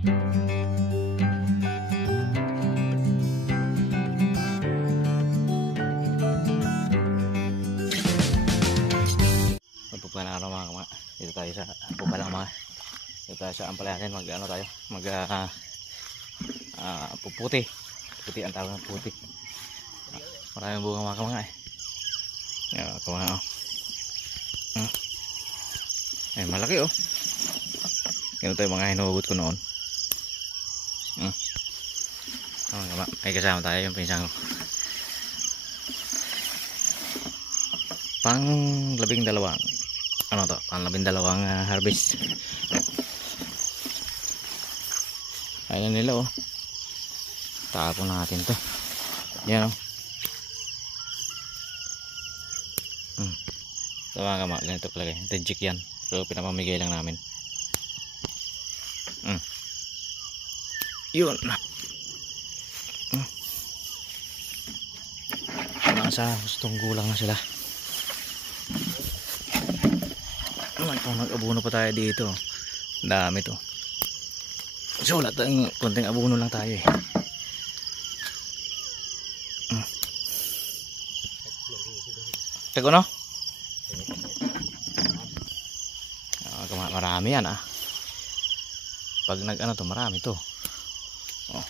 Magpupunan araw mga kama. Dito tayo sa pupalang mga. Dito tayo sa ampalayanin. Mag ano tayo? Mag puputi. Puti ang tawag ng puti. Maraming bunga mga kama eh. Yan kama oh. Ay malaki oh. Ganito yung mga hinuhugot ko noon. Oh, kama. Ay kasama tayo yung pinsang ko. Pang 12 ano to, pang 12 harvest. Ayan nila oh. Tapon natin to. Yan oh. Ito mga kama, ganito palagay. Reject yan. Pero pinapamigay lang namin. Yun. Nasa gustong gulang na sila. Nag-abuno pa tayo dito. Dami to. So wala tayong konting abuno lang tayo eh. Tago no? Marami yan ah. Pag nag ano to, marami to. Oh.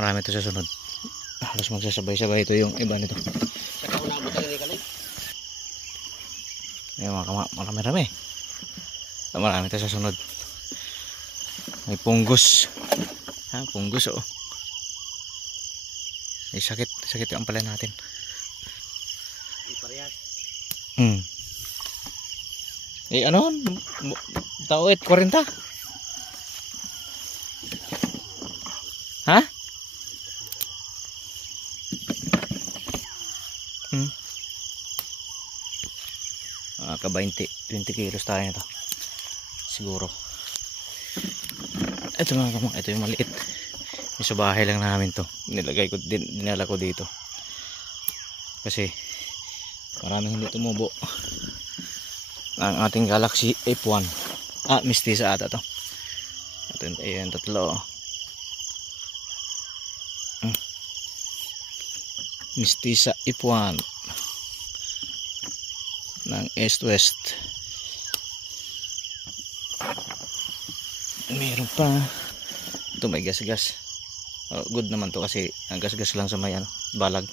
Marami to sa sunod. Halos magsasabay-sabay ito yung iba nito. Ayan mga kama, marami-rami. Marami to sa sunod. May punggos. Ha, punggos oh. Ay sakit yung ampalay natin. Eh ano? Tawid 40? Ha? Ka 20 kilos tayo nito. Siguro. Ito mga kamang, ito yung maliit. Yung sa bahay lang namin to. Dinala ko dito. Kasi maraming hindi tumubo. Ang ating Galaxy F1. Mistisa ata to. Ito yung tatlo. Mistisa F1 ng East West. Meron pa. Ito may gas-gas. Good naman to kasi ang gas-gas lang sa may balag.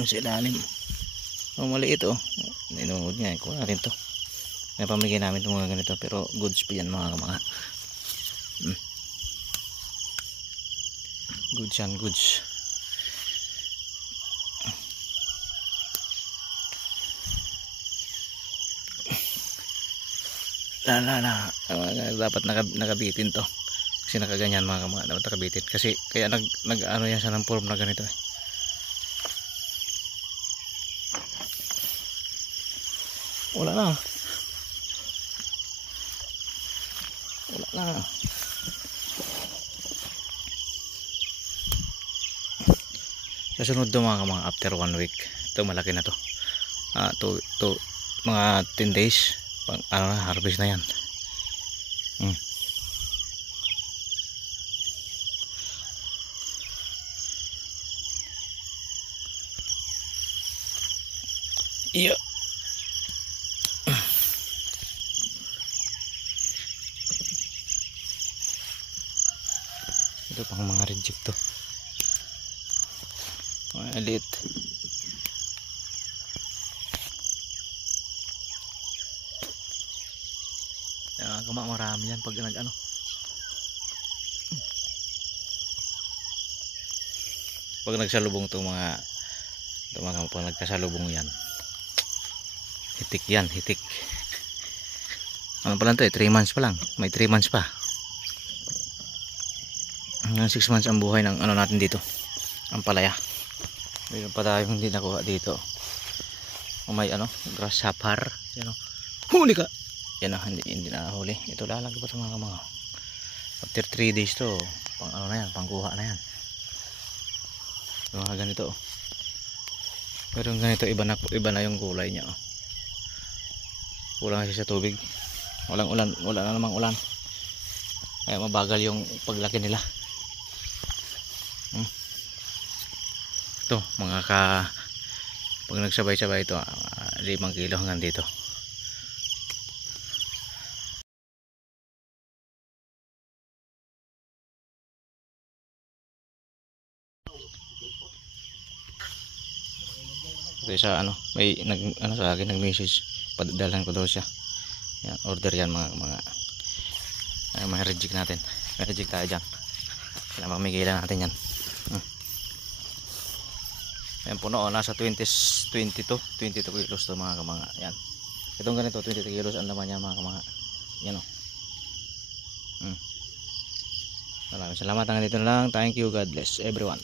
Ang silalim. Maliit oh. Ninungod niya. Kuha natin to. Napamigay namin itong mga ganito. Pero goods pa yan mga. Goods yan, goods. Dapat nakabitin to. Kasi nakaganyan mga kama, dapat nakabitin. Kasi kaya nag ano yan sa ng form na ganito eh. Wala na. Sa sunod to mga kama, after 1 week. Ito malaki na to. To mga 10 days. Pang harvest na yan. Iya. Ito pang mga reject to. Maliit. Marami yan pag nag-ano. Pag nagsalubong to mga pag nagkasalubong yan. Hitik yan, hitik. Ano pa lang to eh, 3 months pa lang. May 3 months pa. Hanggang 6 months ang buhay ng ano natin dito. Ang palaya. Mayroon pa tayo hindi nakuha dito. O may grasshopper. Yan o. Huli ka! Yan o, hindi nakahuli. Ito lalagay pa sa mga after 3 days to, pang na yan, pang kuha na yan. Yung mga ganito o. Pero yung ganito iba na yung kulay niya, oh. Kulang siya sa tubig. Walang ulan, wala na namang ulan. Kaya mabagal yung paglaki nila. Ito, pag nagsabay-sabay ito, 5 kilo hanggang dito. Ito sa may sa akin nag-message, padalhan ko daw siya. Yan, order yan mga reject natin. May reject tayo dyan. Kailangan mamigilan natin yan. Yan puno, nasa 22 kilos to mga kamanga. Yan. Itong ganito 22 kilos ang laman niya mga kamanga. Yan o. Maraming salamat hanggang dito na lang. Thank you, God bless everyone.